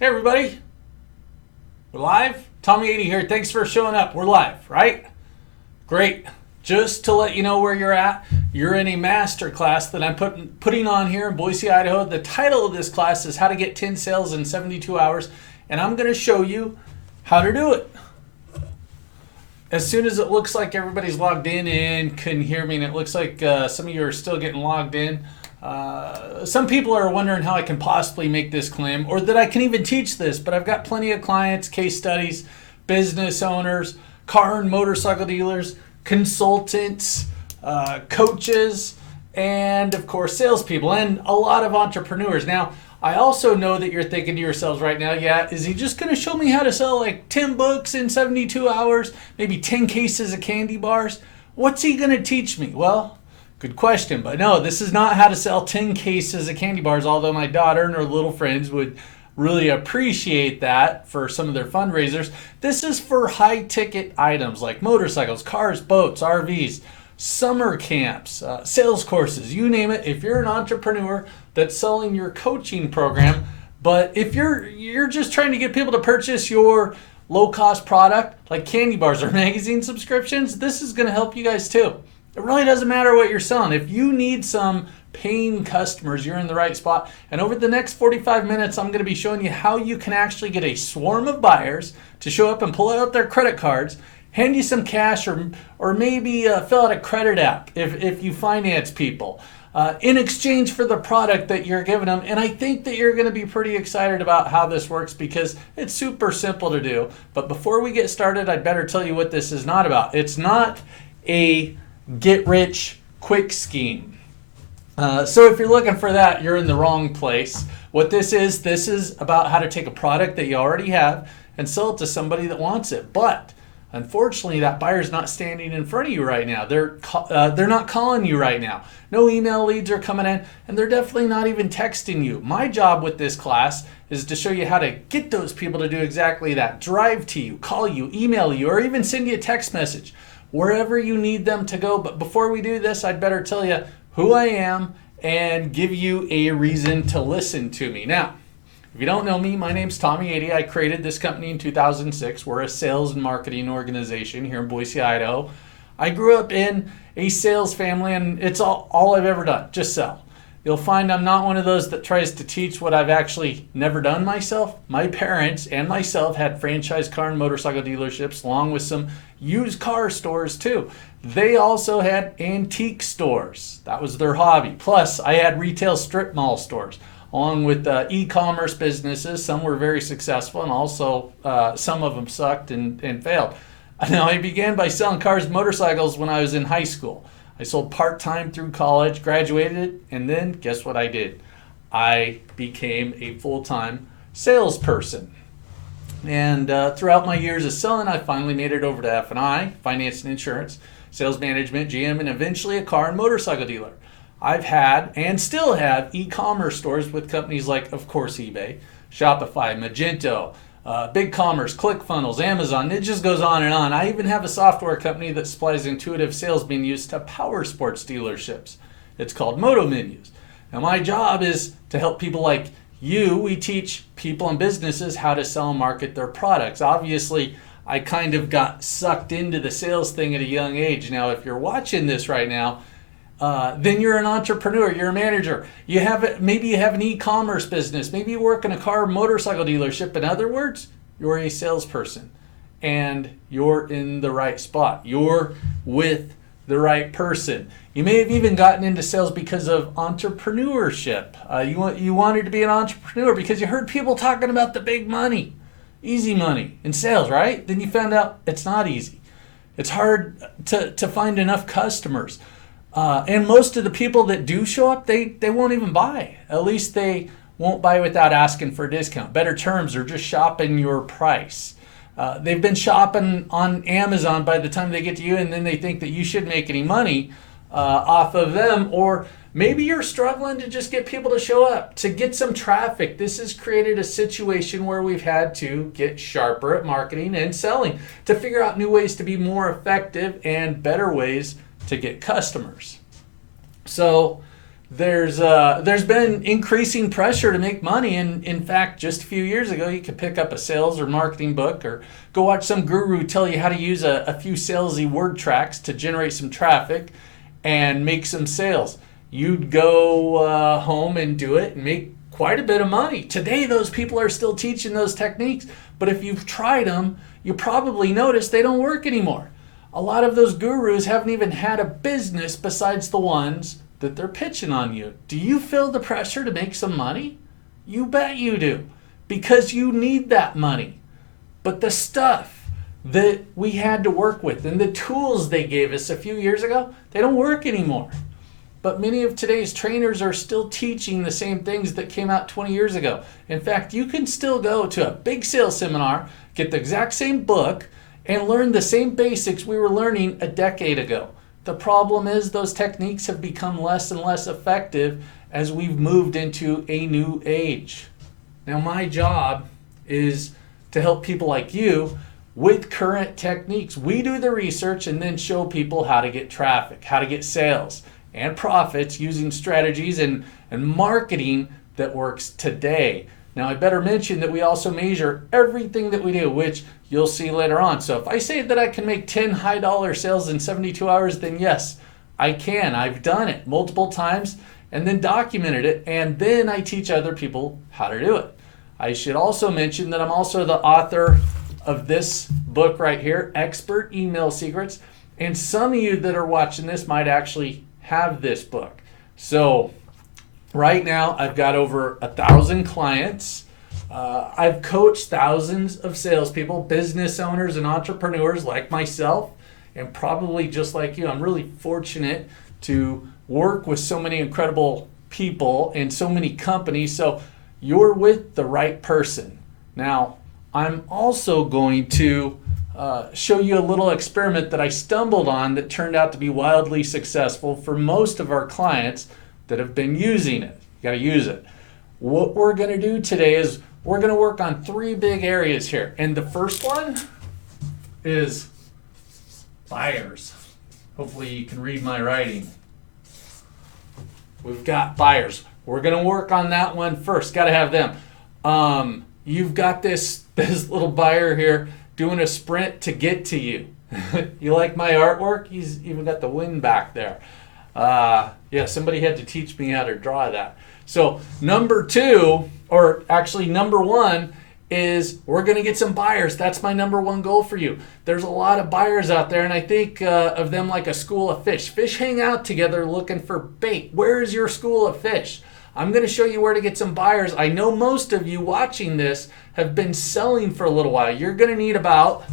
Hey everybody, we're live. Tommy80 here. Thanks for showing up. We're live, right? Great. Just to let you know where you're at, you're in a master class that I'm putting on here in Boise, Idaho. The title of this class is How to Get 10 Sales in 72 Hours, and I'm going to show you how to do it. As soon as it looks like everybody's logged in and can hear me, and it looks like some of you are still getting logged in, some people are wondering how I can possibly make this claim or that I can even teach this, but I've got plenty of clients, case studies, business owners, car and motorcycle dealers, consultants, coaches, and of course salespeople, and a lot of entrepreneurs. Now, I also know that you're thinking to yourselves right now, yeah, is he just going to show me how to sell like 10 books in 72 hours, maybe 10 cases of candy bars? What's he going to teach me? Well, good question, but no, this is not how to sell 10 cases of candy bars, although my daughter and her little friends would really appreciate that for some of their fundraisers. This is for high ticket items like motorcycles, cars, boats, RVs, summer camps, sales courses, you name it. If you're an entrepreneur that's selling your coaching program, but if you're just trying to get people to purchase your low-cost product like candy bars or magazine subscriptions, this is going to help you guys too. It really doesn't matter what you're selling. If you need some paying customers, you're in the right spot. And over the next 45 minutes, I'm going to be showing you how you can actually get a swarm of buyers to show up and pull out their credit cards, hand you some cash, or maybe fill out a credit app if you finance people in exchange for the product that you're giving them. And I think that you're going to be pretty excited about how this works because it's super simple to do. But before we get started, I'd better tell you what this is not about. It's not a get-rich-quick scheme. So if you're looking for that, you're in the wrong place. What this is about how to take a product that you already have and sell it to somebody that wants it. But unfortunately, that buyer's not standing in front of you right now. They're not calling you right now. No email leads are coming in, and they're definitely not even texting you. My job with this class is to show you how to get those people to do exactly that. Drive to you, call you, email you, or even send you a text message, wherever you need them to go. But before we do this, I'd better tell you who I am and give you a reason to listen to me. Now, if you don't know me, my name's Tommy80. I created this company in 2006. We're a sales and marketing organization here in Boise, Idaho. I grew up in a sales family, and it's all I've ever done, just sell. You'll find I'm not one of those that tries to teach what I've actually never done myself. My parents and myself had franchise car and motorcycle dealerships along with some used car stores too. They also had antique stores. That was their hobby. Plus, I had retail strip mall stores along with e-commerce businesses. Some were very successful, and also some of them sucked and failed. Now, I began by selling cars and motorcycles when I was in high school. I sold part-time through college, graduated, and then guess what I did? I became a full-time salesperson. And throughout my years of selling, I finally made it over to F&I, finance and insurance, sales management, GM, and eventually a car and motorcycle dealer. I've had and still have e-commerce stores with companies like, of course, eBay, Shopify, Magento, BigCommerce, ClickFunnels, Amazon. It just goes on and on. I even have a software company that supplies intuitive sales menus to powersports dealerships. It's called Moto Menus. Now, my job is to help people like you. We teach people and businesses how to sell and market their products. Obviously, I kind of got sucked into the sales thing at a young age. Now, if you're watching this right now, then you're an entrepreneur, you're a manager. Maybe you have an e-commerce business. Maybe you work in a car or motorcycle dealership. In other words, you're a salesperson and you're in the right spot. You're with the right person. You may have even gotten into sales because of entrepreneurship. You wanted to be an entrepreneur because you heard people talking about the big money, easy money in sales, right? Then you found out it's not easy. It's hard to find enough customers. And most of the people that do show up, they won't even buy. At least they won't buy without asking for a discount. Better terms, or just shopping your price. They've been shopping on Amazon by the time they get to you, and then they think that you shouldn't make any money off of them. Or maybe you're struggling to just get people to show up, to get some traffic. This has created a situation where we've had to get sharper at marketing and selling to figure out new ways to be more effective and better ways to get customers. So there's been increasing pressure to make money. And in fact, just a few years ago, you could pick up a sales or marketing book or go watch some guru tell you how to use a few salesy word tracks to generate some traffic and make some sales. You'd go home and do it and make quite a bit of money. Today, those people are still teaching those techniques, but if you've tried them, you probably noticed they don't work anymore. A lot of those gurus haven't even had a business besides the ones that they're pitching on you. Do you feel the pressure to make some money? You bet you do, because you need that money. But the stuff that we had to work with and the tools they gave us a few years ago, they don't work anymore. But many of today's trainers are still teaching the same things that came out 20 years ago. In fact, you can still go to a big sales seminar, get the exact same book, and learn the same basics we were learning a decade ago. The problem is those techniques have become less and less effective as we've moved into a new age. Now, my job is to help people like you with current techniques. We do the research and then show people how to get traffic, how to get sales and profits using strategies and marketing that works today. Now, I better mention that we also measure everything that we do, which you'll see later on. So if I say that I can make 10 high dollar sales in 72 hours, then yes, I can. I've done it multiple times and then documented it, and then I teach other people how to do it. I should also mention that I'm also the author of this book right here, Expert Email Secrets, and some of you that are watching this might actually have this book. So right now I've got over 1,000 clients. I've coached thousands of salespeople, business owners, and entrepreneurs like myself, and probably just like you. I'm really fortunate to work with so many incredible people and so many companies. So you're with the right person. Now, I'm also going to show you a little experiment that I stumbled on that turned out to be wildly successful for most of our clients that have been using it. You got to use it. What we're going to do today is we're going to work on 3 big areas here. And the first one is buyers. Hopefully you can read my writing. We've got buyers. We're going to work on that one first. Got to have them. You've got this little buyer here doing a sprint to get to you. You like my artwork? He's even got the wind back there. Yeah, somebody had to teach me how to draw that. So number 2, or actually number 1, is we're going to get some buyers. That's my number 1 goal for you. There's a lot of buyers out there, and I think of them like a school of fish. Fish hang out together looking for bait. Where is your school of fish? I'm going to show you where to get some buyers. I know most of you watching this have been selling for a little while. You're going to need about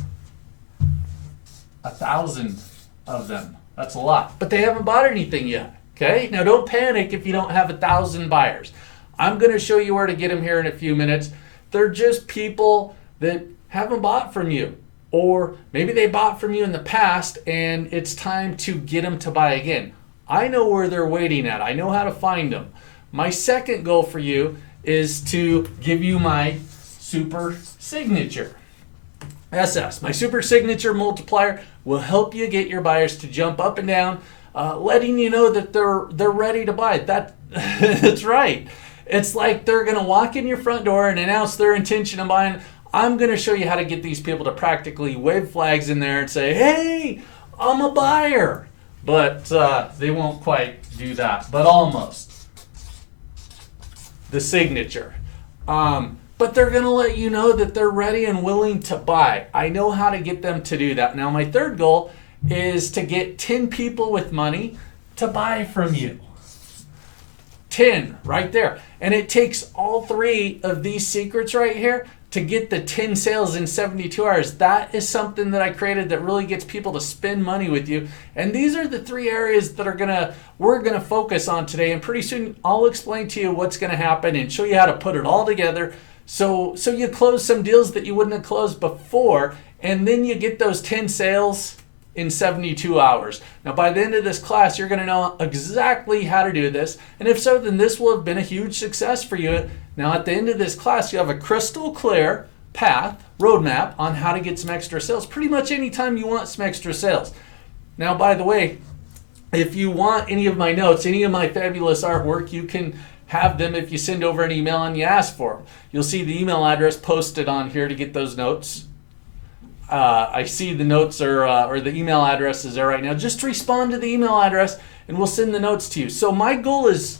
1,000 of them. That's a lot, but they haven't bought anything yet. Okay, now don't panic if you don't have 1,000 buyers. I'm going to show you where to get them here in a few minutes. They're just people that haven't bought from you, or maybe they bought from you in the past and it's time to get them to buy again. I know where they're waiting at. I know how to find them. My second goal for you is to give you my super signature. SS, my super signature multiplier, will help you get your buyers to jump up and down, letting you know that they're ready to buy. That's right. It's like they're going to walk in your front door and announce their intention of buying. I'm going to show you how to get these people to practically wave flags in there and say, hey, I'm a buyer. But they won't quite do that, but almost. The signature. But they're going to let you know that they're ready and willing to buy. I know how to get them to do that. Now, my third goal is to get 10 people with money to buy from you. 10 right there. And it takes all 3 of these secrets right here to get the 10 sales in 72 hours. That is something that I created that really gets people to spend money with you. And these are the 3 areas that we're gonna focus on today. And pretty soon I'll explain to you what's gonna happen and show you how to put it all together so you close some deals that you wouldn't have closed before, and then you get those 10 sales in 72 hours. Now, by the end of this class, you're going to know exactly how to do this. And if so, then this will have been a huge success for you. Now, at the end of this class, you have a crystal clear path, roadmap on how to get some extra sales pretty much anytime you want some extra sales. Now, by the way, If you want any of my notes, any of my fabulous artwork, you can have them if you send over an email and you ask for them. You'll see the email address posted on here to get those notes. I see the notes or the email address is there right now. Just respond to the email address and we'll send the notes to you. So my goal is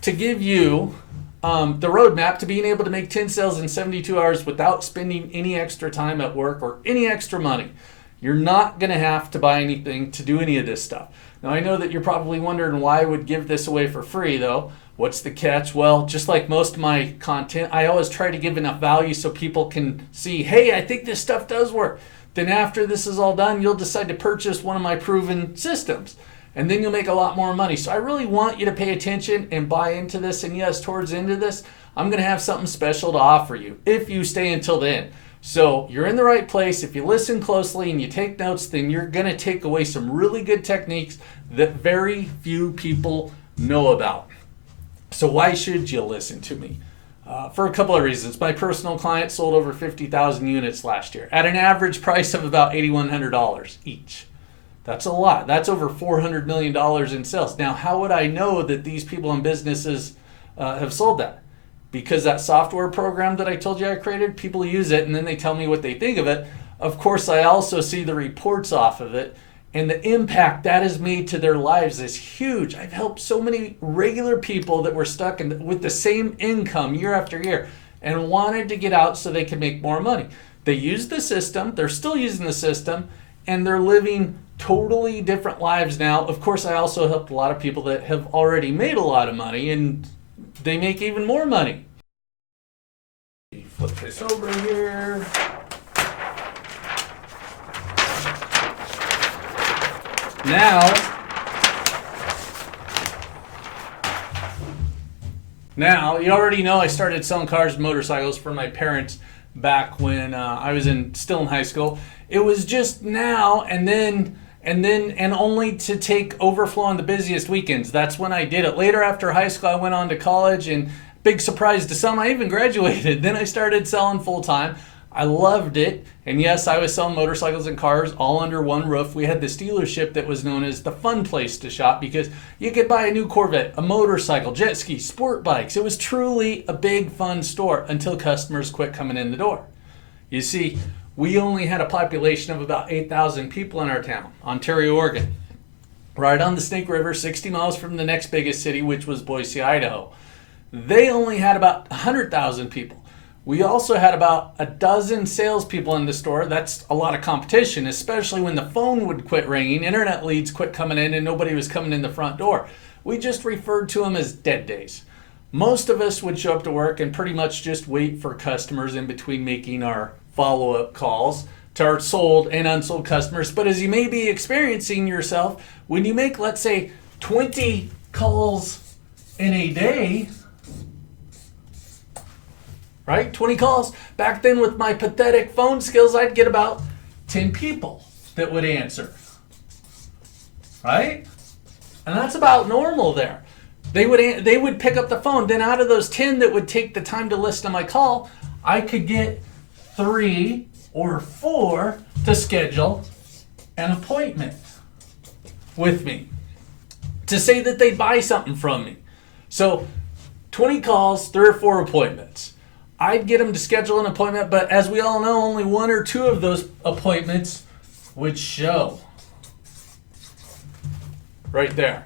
to give you the roadmap to being able to make 10 sales in 72 hours without spending any extra time at work or any extra money. You're not going to have to buy anything to do any of this stuff. Now, I know that you're probably wondering why I would give this away for free, though. What's the catch? Well, just like most of my content, I always try to give enough value so people can see, hey, I think this stuff does work. Then after this is all done, you'll decide to purchase one of my proven systems. And then you'll make a lot more money. So I really want you to pay attention and buy into this. And yes, towards the end of this, I'm going to have something special to offer you if you stay until the end. So you're in the right place. If you listen closely and you take notes, then you're going to take away some really good techniques that very few people know about. So why should you listen to me? For a couple of reasons. My personal client sold over 50,000 units last year at an average price of about $8,100 each. That's a lot. That's over $400 million in sales. Now, how would I know that these people and businesses have sold that? Because that software program that I told you I created, people use it and then they tell me what they think of it. Of course, I also see the reports off of it, and the impact that has made to their lives is huge. I've helped so many regular people that were stuck with the same income year after year and wanted to get out so they could make more money. They used the system, they're still using the system, and they're living totally different lives now. Of course, I also helped a lot of people that have already made a lot of money and they make even more money. Flip this over here. Now, you already know I started selling cars and motorcycles for my parents back when I was still in high school. It was just now and only to take overflow on the busiest weekends. That's when I did it. Later after high school, I went on to college, and big surprise to some, I even graduated. Then I started selling full time. I loved it. And yes, I was selling motorcycles and cars all under one roof. We had this dealership that was known as the fun place to shop because you could buy a new Corvette, a motorcycle, jet ski, sport bikes. It was truly a big fun store until customers quit coming in the door. You see, we only had a population of about 8,000 people in our town, Ontario, Oregon. Right on the Snake River, 60 miles from the next biggest city, which was Boise, Idaho. They only had about 100,000 people. We also had about a dozen salespeople in the store. That's a lot of competition, especially when the phone would quit ringing, internet leads quit coming in, and nobody was coming in the front door. We just referred to them as dead days. Most of us would show up to work and pretty much just wait for customers in between making our follow-up calls to our sold and unsold customers. But as you may be experiencing yourself, when you make, let's say, 20 calls in a day, right? 20 calls. Back then with my pathetic phone skills, I'd get about 10 people that would answer, right? And that's about normal there. They would pick up the phone. Then out of those 10 that would take the time to listen to my call, I could get 3 or 4 to schedule an appointment with me to say that they'd buy something from me. So 20 calls, 3 or 4 appointments. I'd get them to schedule an appointment, but as we all know, only 1 or 2 of those appointments would show. Right there.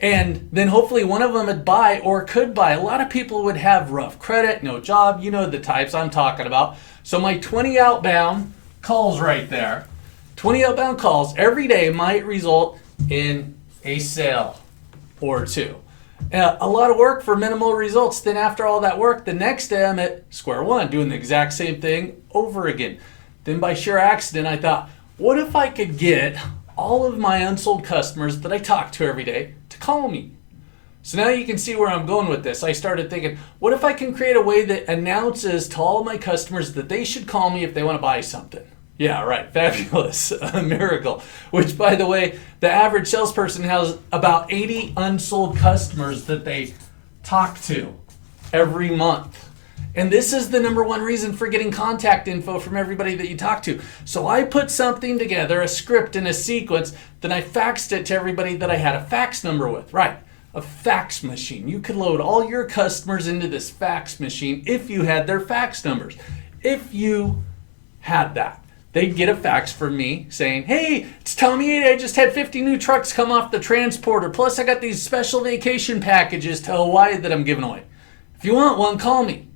And then hopefully one of them would buy or could buy. A lot of people would have rough credit, no job. You know the types I'm talking about. So my 20 outbound calls right there, 20 outbound calls every day might result in a sale or 2. A lot of work for minimal results. Then after all that work, the next day I'm at square one, doing the exact same thing over again. Then by sheer accident, I thought, what if I could get all of my unsold customers that I talk to every day to call me? So now you can see where I'm going with this. I started thinking, what if I can create a way that announces to all of my customers that they should call me if they want to buy something? Yeah, right. Fabulous. A miracle. Which, by the way, the average salesperson has about 80 unsold customers that they talk to every month. And this is the number one reason for getting contact info from everybody that you talk to. So I put something together, a script and a sequence, then I faxed it to everybody that I had a fax number with. Right, a fax machine. You could load all your customers into this fax machine if you had their fax numbers. If you had that, they'd get a fax from me saying, hey, it's Tommy 8. I just had 50 new trucks come off the transporter. Plus I got these special vacation packages to Hawaii that I'm giving away. If you want one, call me.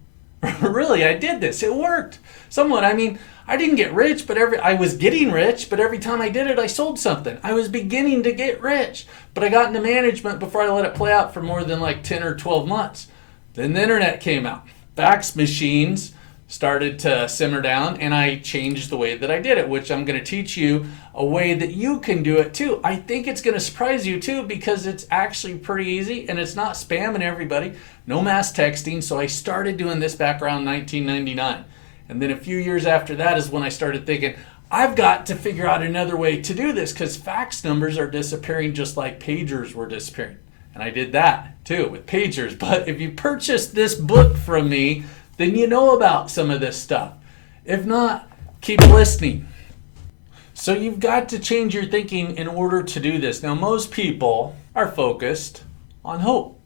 Really, I did this. It worked somewhat. I mean, I didn't get rich, but I was getting rich, but every time I did it, I sold something. I was beginning to get rich, but I got into management before I let it play out for more than like 10 or 12 months. Then the internet came out. Fax machines started to simmer down, and I changed the way that I did it, which I'm going to teach you a way that you can do it too. I think it's going to surprise you too, because it's actually pretty easy and it's not spamming everybody. No mass texting. So I started doing this back around 1999. And then a few years after that is when I started thinking, I've got to figure out another way to do this, because fax numbers are disappearing just like pagers were disappearing. And I did that too with pagers. But if you purchased this book from me, then you know about some of this stuff. If not, keep listening. So you've got to change your thinking in order to do this. Now, most people are focused on hope.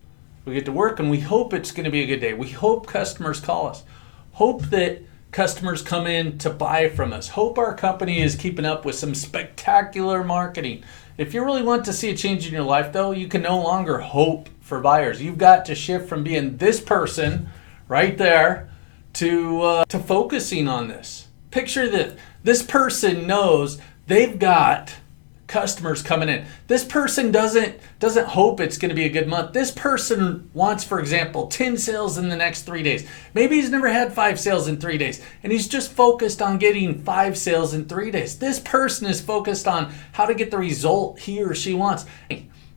We get to work and we hope it's going to be a good day. We hope customers call us. Hope that customers come in to buy from us. Hope our company is keeping up with some spectacular marketing. If you really want to see a change in your life, though, you can no longer hope for buyers. You've got to shift from being this person right there to focusing on this. Picture that this person knows they've got customers coming in. This person doesn't hope it's going to be a good month. This person wants, for example, 10 sales in the next 3 days. Maybe he's never had 5 sales in 3 days, and he's just focused on getting 5 sales in 3 days. This person is focused on how to get the result he or she wants.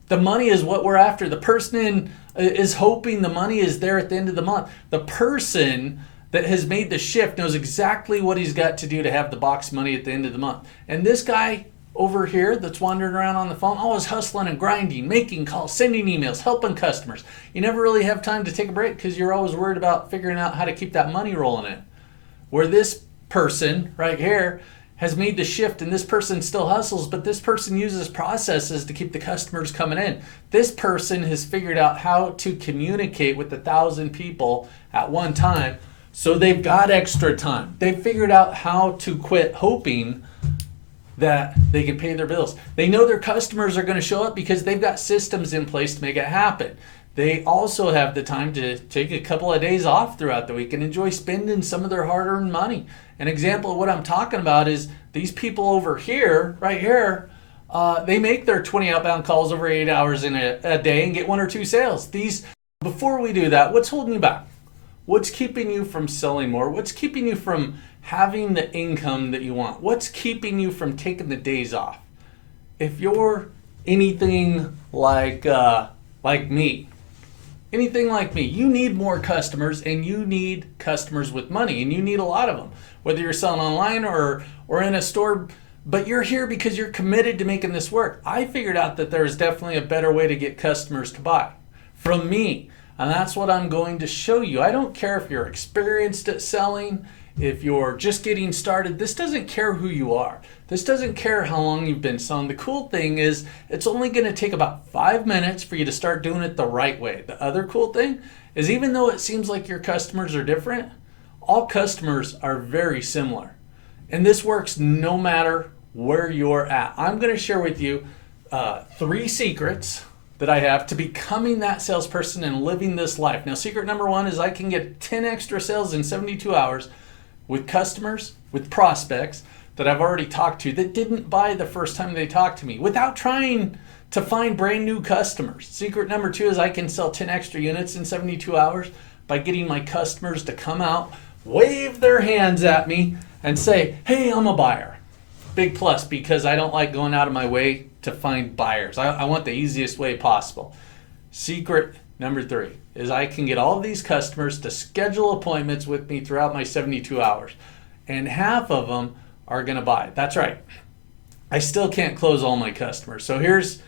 The money is what we're after. The person is hoping the money is there at the end of the month. The person that has made the shift knows exactly what he's got to do to have the box money at the end of the month. And this guy over here that's wandering around on the phone, always hustling and grinding, making calls, sending emails, helping customers. You never really have time to take a break because you're always worried about figuring out how to keep that money rolling in. Where this person right here has made the shift, and this person still hustles, but this person uses processes to keep the customers coming in. This person has figured out how to communicate with 1,000 people at one time, so they've got extra time. They've figured out how to quit hoping that they can pay their bills. They know their customers are going to show up because they've got systems in place to make it happen. They also have the time to take a couple of days off throughout the week and enjoy spending some of their hard-earned money. An example of what I'm talking about is these people over here, right here, they make their 20 outbound calls over 8 hours in a day and get 1 or 2 sales. Before we do that, what's holding you back? What's keeping you from selling more? What's keeping you from having the income that you want? What's keeping you from taking the days off? If you're anything like me, you need more customers, and you need customers with money, and you need a lot of them, whether you're selling online or in a store. But you're here because you're committed to making this work. I figured out that there's definitely a better way to get customers to buy from me. And that's what I'm going to show you. I don't care if you're experienced at selling, if you're just getting started. This doesn't care who you are. This doesn't care how long you've been selling. The cool thing is it's only going to take about 5 minutes for you to start doing it the right way. The other cool thing is, even though it seems like your customers are different, all customers are very similar. And this works no matter where you're at. I'm going to share with you 3 secrets that I have to becoming that salesperson and living this life. Now, secret number 1 is I can get 10 extra sales in 72 hours with customers, with prospects that I've already talked to that didn't buy the first time they talked to me, without trying to find brand new customers. Secret number 2 is I can sell 10 extra units in 72 hours by getting my customers to come out, wave their hands at me, and say, hey, I'm a buyer. Big plus, because I don't like going out of my way to find buyers. I want the easiest way possible. Secret number 3 is I can get all of these customers to schedule appointments with me throughout my 72 hours. And half of them are going to buy. That's right. I still can't close all my customers. So here's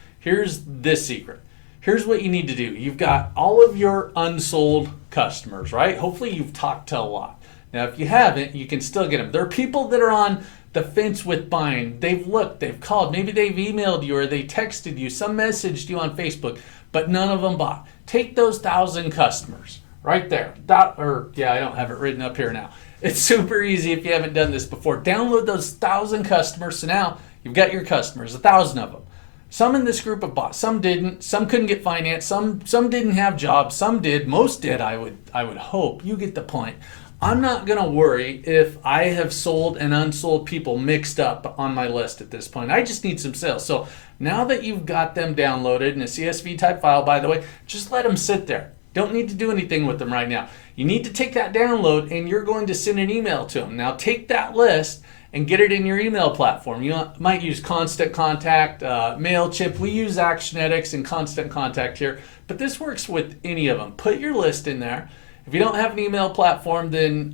this secret. Here's what you need to do. You've got all of your unsold customers, right? Hopefully you've talked to a lot. Now, if you haven't, you can still get them. There are people that are on the fence with buying. They've looked, they've called, maybe they've emailed you or they texted you, some messaged you on Facebook, but none of them bought. Take those 1,000 customers right there. I don't have it written up here now. It's super easy if you haven't done this before. Download those 1,000 customers. So now you've got your customers, 1,000 of them. Some in this group have bought, some didn't, some couldn't get financed, some didn't have jobs, some did, most did, I would hope. You get the point. I'm not going to worry if I have sold and unsold people mixed up on my list at this point. I just need some sales. So now that you've got them downloaded in a CSV type file, by the way, just let them sit there. Don't need to do anything with them right now. You need to take that download and you're going to send an email to them. Now take that list and get it in your email platform. You might use Constant Contact, MailChimp. We use Actionetics and Constant Contact here, but this works with any of them. Put your list in there. If you don't have an email platform, then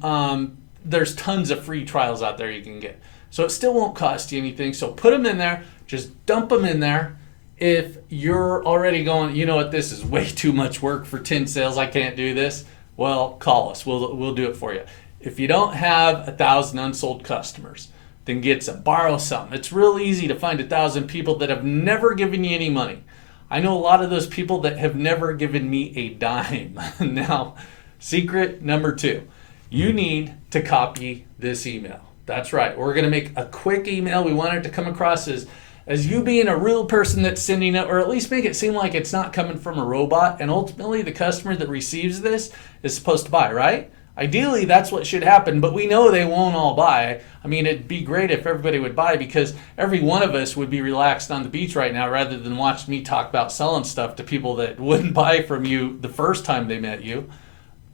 there's tons of free trials out there you can get. So it still won't cost you anything. So put them in there, just dump them in there. If you're already going, you know what, this is way too much work for 10 sales, I can't do this, well, call us. We'll do it for you. If you don't have 1,000 unsold customers, then get some, borrow some. It's real easy to find 1,000 people that have never given you any money. I know a lot of those people that have never given me a dime. Now, secret number 2, you need to copy this email. That's right. We're going to make a quick email. We want it to come across as you being a real person that's sending it, or at least make it seem like it's not coming from a robot. And ultimately, the customer that receives this is supposed to buy, right? Ideally, that's what should happen, but we know they won't all buy. I mean, it'd be great if everybody would buy, because every one of us would be relaxed on the beach right now rather than watching me talk about selling stuff to people that wouldn't buy from you the first time they met you.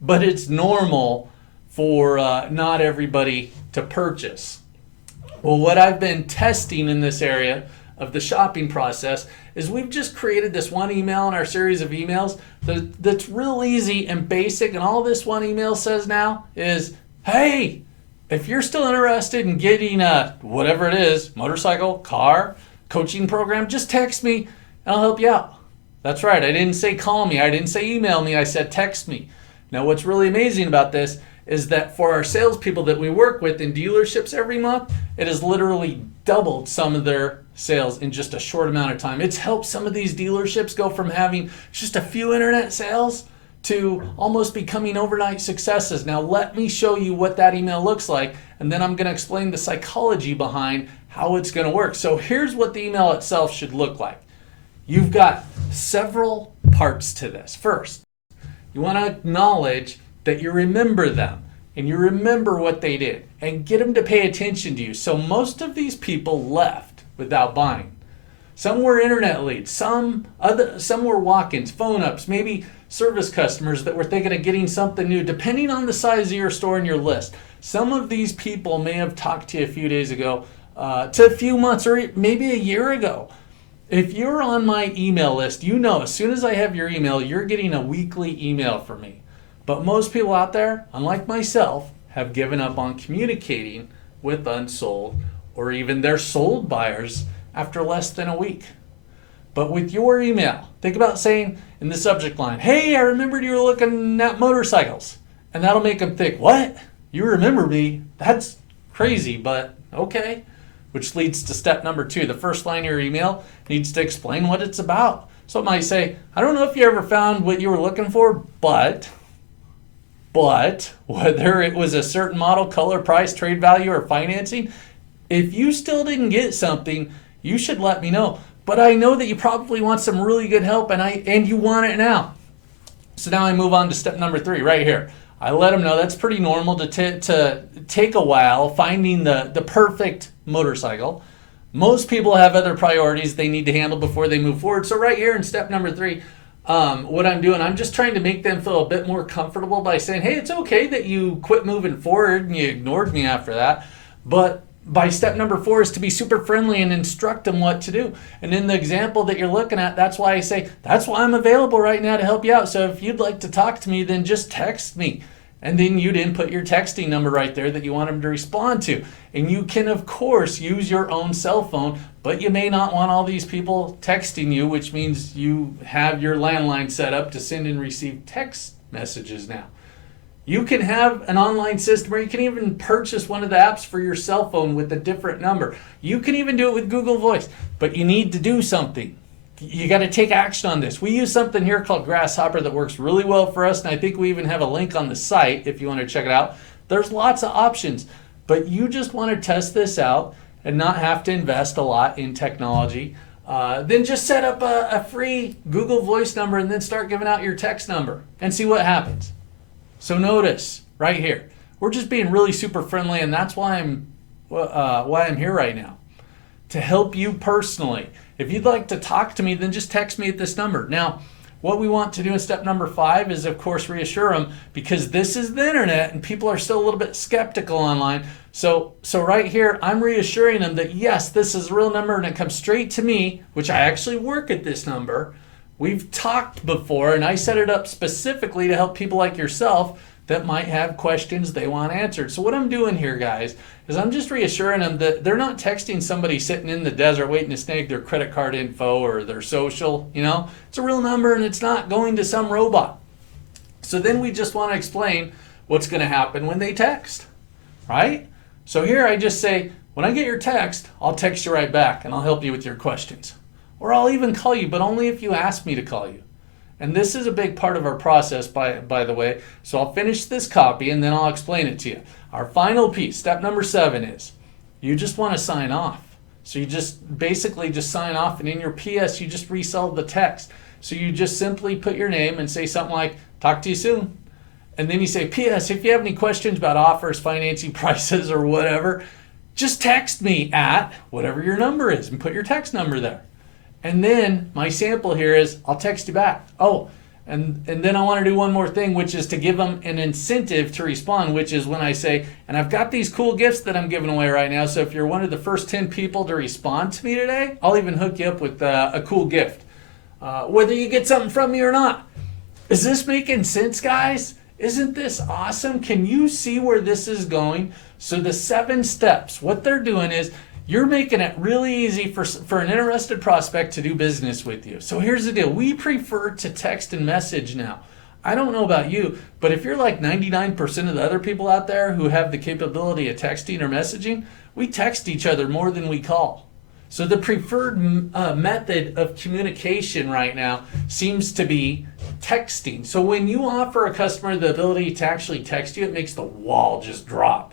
But it's normal for not everybody to purchase. Well, what I've been testing in this area of the shopping process is we've just created this one email in our series of emails that's real easy and basic. And all this one email says now is, hey, if you're still interested in getting whatever it is, motorcycle, car, coaching program, just text me and I'll help you out. That's right. I didn't say call me. I didn't say email me. I said text me. Now, what's really amazing about this is that for our salespeople that we work with in dealerships every month, it has literally doubled some of their sales in just a short amount of time. It's helped some of these dealerships go from having just a few internet sales to almost becoming overnight successes. Now, let me show you what that email looks like, and then I'm going to explain the psychology behind how it's going to work. So here's what the email itself should look like. You've got several parts to this. First, you want to acknowledge that you remember them and you remember what they did and get them to pay attention to you. So most of these people left without buying. Some were internet leads, some were walk-ins, phone ups, maybe service customers that were thinking of getting something new, depending on the size of your store and your list. Some of these people may have talked to you a few days ago, to a few months or maybe a year ago. If you're on my email list, you know as soon as I have your email, you're getting a weekly email from me. But most people out there, unlike myself, have given up on communicating with unsold or even their sold buyers after less than a week. But with your email, think about saying in the subject line, hey, I remembered you were looking at motorcycles. And that'll make them think, what? You remember me? That's crazy, but okay. Which leads to step number 2. The first line of your email needs to explain what it's about. So it might say, I don't know if you ever found what you were looking for, but whether it was a certain model, color, price, trade value, or financing, if you still didn't get something, you should let me know. But I know that you probably want some really good help and you want it now. So now I move on to step number 3 right here. I let them know that's pretty normal to take a while finding the perfect motorcycle. Most people have other priorities they need to handle before they move forward. So right here in step number 3, what I'm doing, I'm just trying to make them feel a bit more comfortable by saying, hey, it's okay that you quit moving forward and you ignored me after that. But by step number 4 is to be super friendly and instruct them what to do. And in the example that you're looking at, that's why I say, that's why I'm available right now to help you out. So if you'd like to talk to me, then just text me. And then you'd input your texting number right there that you want them to respond to. And you can, of course, use your own cell phone, But you may not want all these people texting you, which means you have your landline set up to send and receive text messages now. You can have an online system, or you can even purchase one of the apps for your cell phone with a different number. You can even do it with Google Voice, but you need to do something. You got to take action on this. We use something here called Grasshopper that works really well for us, and I think we even have a link on the site if you want to check it out. There's lots of options, but you just want to test this out and not have to invest a lot in technology. Then just set up a free Google Voice number and then start giving out your text number and see what happens. So notice right here, we're just being really super friendly, and that's why I'm here right now, to help you personally. If you'd like to talk to me, then just text me at this number. Now, what we want to do in step number 5 is, of course, reassure them, because this is the internet and people are still a little bit skeptical online. So right here, I'm reassuring them that yes, this is a real number and it comes straight to me, which I actually work at this number. We've talked before, and I set it up specifically to help people like yourself that might have questions they want answered. So what I'm doing here, guys, is I'm just reassuring them that they're not texting somebody sitting in the desert waiting to snag their credit card info or their social. It's a real number and it's not going to some robot. So then we just want to explain what's going to happen when they text, right? So here I just say, when I get your text, I'll text you right back and I'll help you with your questions. Or I'll even call you, but only if you ask me to call you. And this is a big part of our process, by the way. So I'll finish this copy and then I'll explain it to you. Our final piece, step number 7, is you just want to sign off. So you just basically just sign off, and in your PS, you just resell the text. So you just simply put your name and say something like, talk to you soon. And then you say, PS, if you have any questions about offers, financing, prices, or whatever, just text me at whatever your number is and put your text number there. And then my sample here is, I'll text you back. Oh, and then I want to do one more thing, which is to give them an incentive to respond, which is when I say, and I've got these cool gifts that I'm giving away right now. So if you're one of the first 10 people to respond to me today, I'll even hook you up with a cool gift, whether you get something from me or not. Is this making sense, guys? Isn't this awesome? Can you see where this is going? So the 7 steps, what they're doing is, you're making it really easy for an interested prospect to do business with you. So here's the deal. We prefer to text and message now. I don't know about you, but if you're like 99% of the other people out there who have the capability of texting or messaging, we text each other more than we call. So the preferred method of communication right now seems to be texting. So when you offer a customer the ability to actually text you, it makes the wall just drop.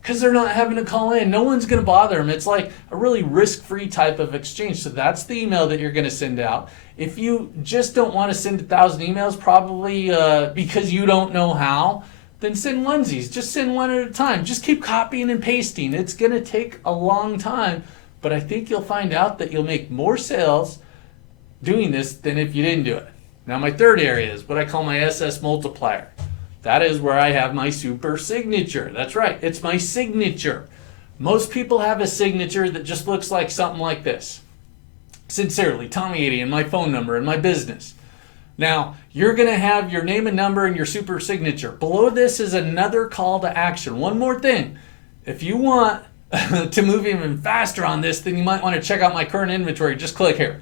Because they're not having to call in. No one's going to bother them. It's like a really risk-free type of exchange. So that's the email that you're going to send out. If you just don't want to send 1,000 emails, probably because you don't know how, then send onesies. Just send one at a time. Just keep copying and pasting. It's going to take a long time, but I think you'll find out that you'll make more sales doing this than if you didn't do it. Now, my third area is what I call my SS multiplier. That is where I have my super signature. That's right, it's my signature. Most people have a signature that just looks like something like this. Sincerely, Tommy 80, and my phone number and my business. Now, you're going to have your name and number and your super signature. Below this is another call to action. One more thing. If you want to move even faster on this, then you might want to check out my current inventory. Just click here.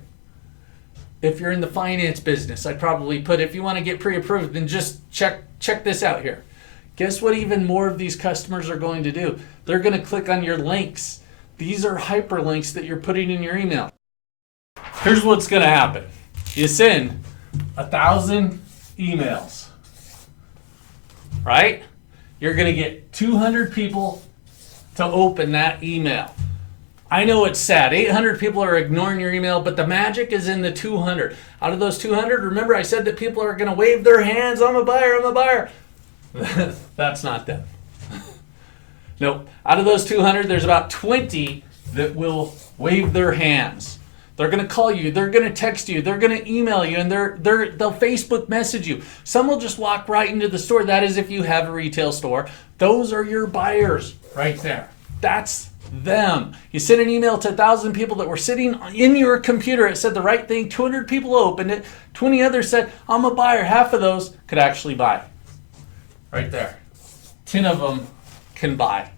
If you're in the finance business, I'd probably put, if you want to get pre-approved, then just check this out here. Guess what even more of these customers are going to do? They're going to click on your links. These are hyperlinks that you're putting in your email. Here's what's going to happen. You send 1,000 emails, right? You're going to get 200 people to open that email. I know it's sad. 800 people are ignoring your email, but the magic is in the 200. Out of those 200, remember I said that people are going to wave their hands, I'm a buyer, I'm a buyer. That's not them. Nope. Out of those 200, there's about 20 that will wave their hands. They're going to call you, they're going to text you, they're going to email you, and they'll Facebook message you. Some will just walk right into the store. That is if you have a retail store. Those are your buyers right there. That's them. You sent an email to 1,000 people that were sitting in your computer. It said the right thing. 200 people opened it. 20 others said, I'm a buyer. Half of those could actually buy. Right there. 10 of them can buy.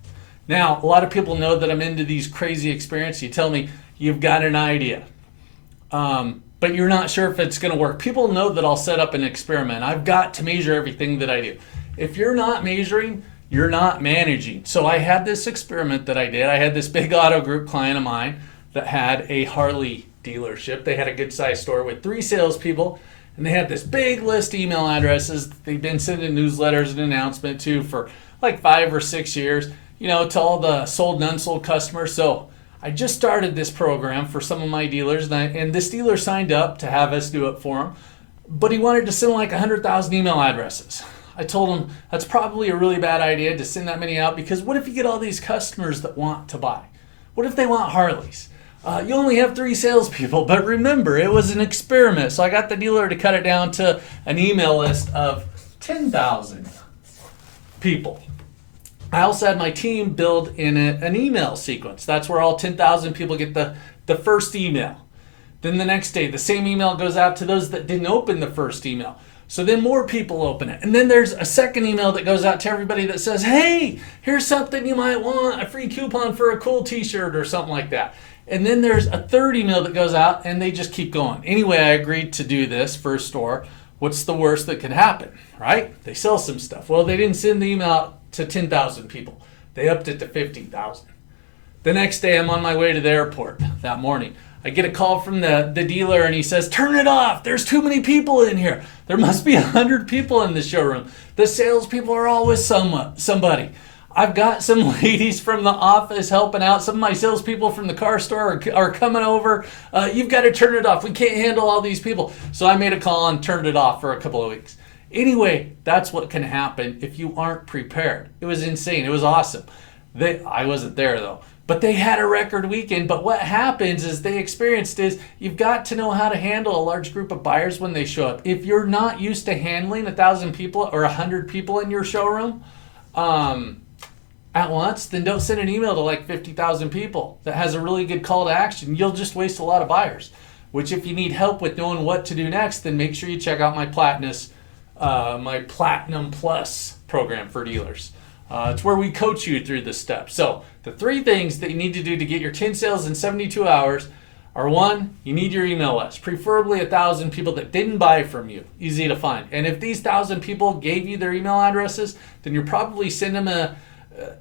Now, a lot of people know that I'm into these crazy experiences. You tell me, you've got an idea. But you're not sure if it's going to work. People know that I'll set up an experiment. I've got to measure everything that I do. If you're not measuring, you're not managing. So I had this experiment that I did. I had this big auto group client of mine that had a Harley dealership. They had a good sized store with 3 salespeople, and they had this big list of email addresses they've been sending newsletters and announcement to for like 5 or 6 years, to all the sold and unsold customers. So I just started this program for some of my dealers, and this dealer signed up to have us do it for him, but he wanted to send like 100,000 email addresses. I told him that's probably a really bad idea to send that many out, because what if you get all these customers that want to buy? What if they want Harleys? You only have 3 salespeople, but remember, it was an experiment. So I got the dealer to cut it down to an email list of 10,000 people. I also had my team build in an email sequence. That's where all 10,000 people get the first email. Then the next day, the same email goes out to those that didn't open the first email. So then more people open it. And then there's a second email that goes out to everybody that says, hey, here's something you might want, a free coupon for a cool t-shirt or something like that. And then there's a third email that goes out, and they just keep going. Anyway, I agreed to do this for a store. What's the worst that could happen, right? They sell some stuff. Well, they didn't send the email out to 10,000 people. They upped it to 50,000. The next day, I'm on my way to the airport that morning. I get a call from the dealer, and he says, turn it off. There's too many people in here. There must be 100 people in the showroom. The salespeople are all with somebody. I've got some ladies from the office helping out. Some of my salespeople from the car store are coming over. You've got to turn it off. We can't handle all these people. So I made a call and turned it off for a couple of weeks. Anyway, that's what can happen if you aren't prepared. It was insane. It was awesome. I wasn't there though. But they had a record weekend. But what happens is they experienced is you've got to know how to handle a large group of buyers when they show up. If you're not used to handling 1,000 people or 100 people in your showroom at once, then don't send an email to like 50,000 people that has a really good call to action. You'll just waste a lot of buyers. Which if you need help with knowing what to do next, then make sure you check out my Platinum Plus program for dealers. It's where we coach you through this steps. So the 3 things that you need to do to get your 10 sales in 72 hours are: 1, you need your email list, preferably 1,000 people that didn't buy from you, easy to find. And if these 1,000 people gave you their email addresses, then you're probably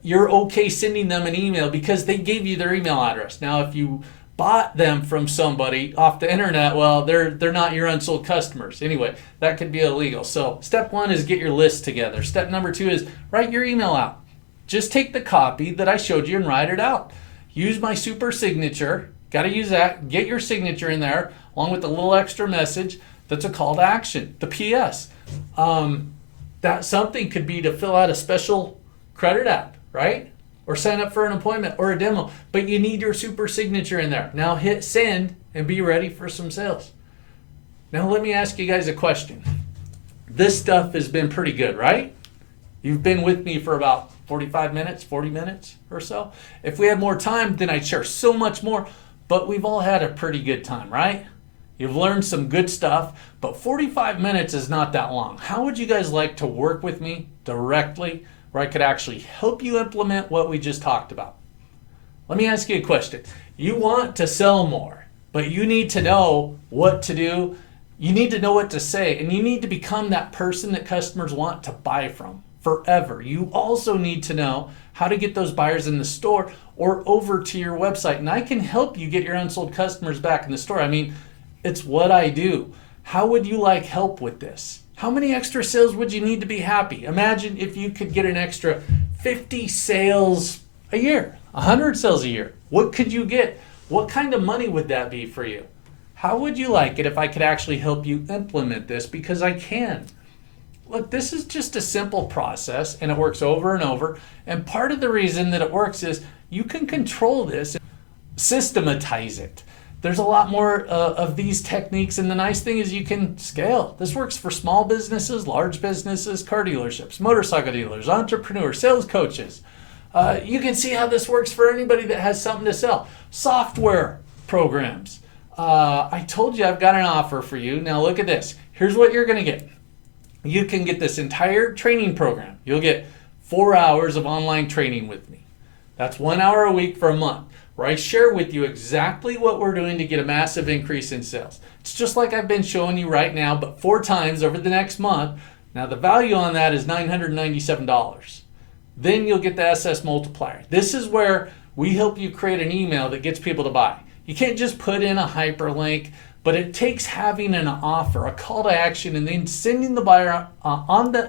you're okay sending them an email because they gave you their email address. Now, if you bought them from somebody off the internet, well, they're not your unsold customers. Anyway, that could be illegal. So step 1 is get your list together. Step number 2 is write your email out. Just take the copy that I showed you and write it out. Use my super signature. Got to use that. Get your signature in there along with a little extra message that's a call to action, the PS. That something could be to fill out a special credit app, right? Or sign up for an appointment or a demo. But you need your super signature in there. Now hit send and be ready for some sales. Now let me ask you guys a question. This stuff has been pretty good, right? You've been with me for about 45 minutes, 40 minutes or so. If we had more time, then I'd share so much more. But we've all had a pretty good time, right? You've learned some good stuff, but 45 minutes is not that long. How would you guys like to work with me directly, where I could actually help you implement what we just talked about? Let me ask you a question. You want to sell more, but you need to know what to do. You need to know what to say, and you need to become that person that customers want to buy from forever. You also need to know how to get those buyers in the store or over to your website. And I can help you get your unsold customers back in the store. I mean, it's what I do. How would you like help with this? How many extra sales would you need to be happy? Imagine if you could get an extra 50 sales a year, 100 sales a year. What could you get? What kind of money would that be for you? How would you like it if I could actually help you implement this? Because I can. Look, this is just a simple process, and it works over and over. And part of the reason that it works is you can control this, systematize it. There's a lot more of these techniques, and the nice thing is you can scale. This works for small businesses, large businesses, car dealerships, motorcycle dealers, entrepreneurs, sales coaches. You can see how this works for anybody that has something to sell. Software programs. I told you I've got an offer for you. Now look at this. Here's what you're going to get. You can get this entire training program. You'll get 4 hours of online training with me. That's 1 hour a week for a month. where I share with you exactly what we're doing to get a massive increase in sales. It's just like I've been showing you right now, but 4 times over the next month. Now the value on that is $997. Then you'll get the SS multiplier. This is where we help you create an email that gets people to buy. You can't just put in a hyperlink, but it takes having an offer, a call to action, and then sending the buyer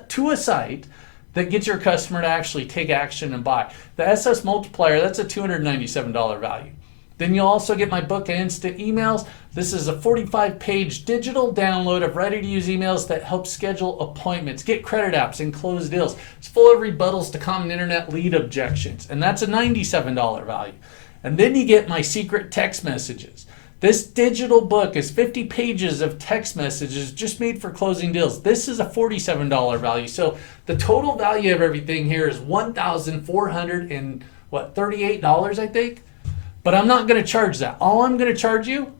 to a site that gets your customer to actually take action and buy. The SS multiplier, that's a $297 value. Then you'll also get my book of instant emails. This is a 45-page digital download of ready-to-use emails that help schedule appointments, get credit apps, and close deals. It's full of rebuttals to common internet lead objections, and that's a $97 value. And then you get my secret text messages. This digital book is 50 pages of text messages just made for closing deals. This is a $47 value. So the total value of everything here is $1,438, I think. But I'm not going to charge that. All I'm going to charge you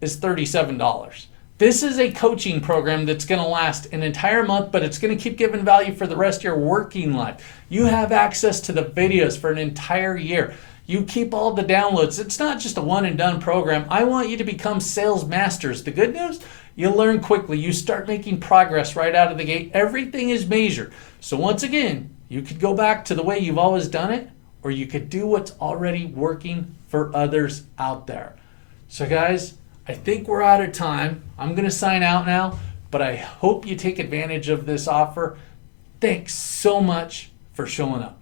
is $37. This is a coaching program that's going to last an entire month, but it's going to keep giving value for the rest of your working life. You have access to the videos for an entire year. You keep all the downloads. It's not just a one and done program. I want you to become sales masters. The good news, you learn quickly. You start making progress right out of the gate. Everything is measured. So once again, you could go back to the way you've always done it, or you could do what's already working for others out there. So guys, I think we're out of time. I'm going to sign out now, but I hope you take advantage of this offer. Thanks so much for showing up.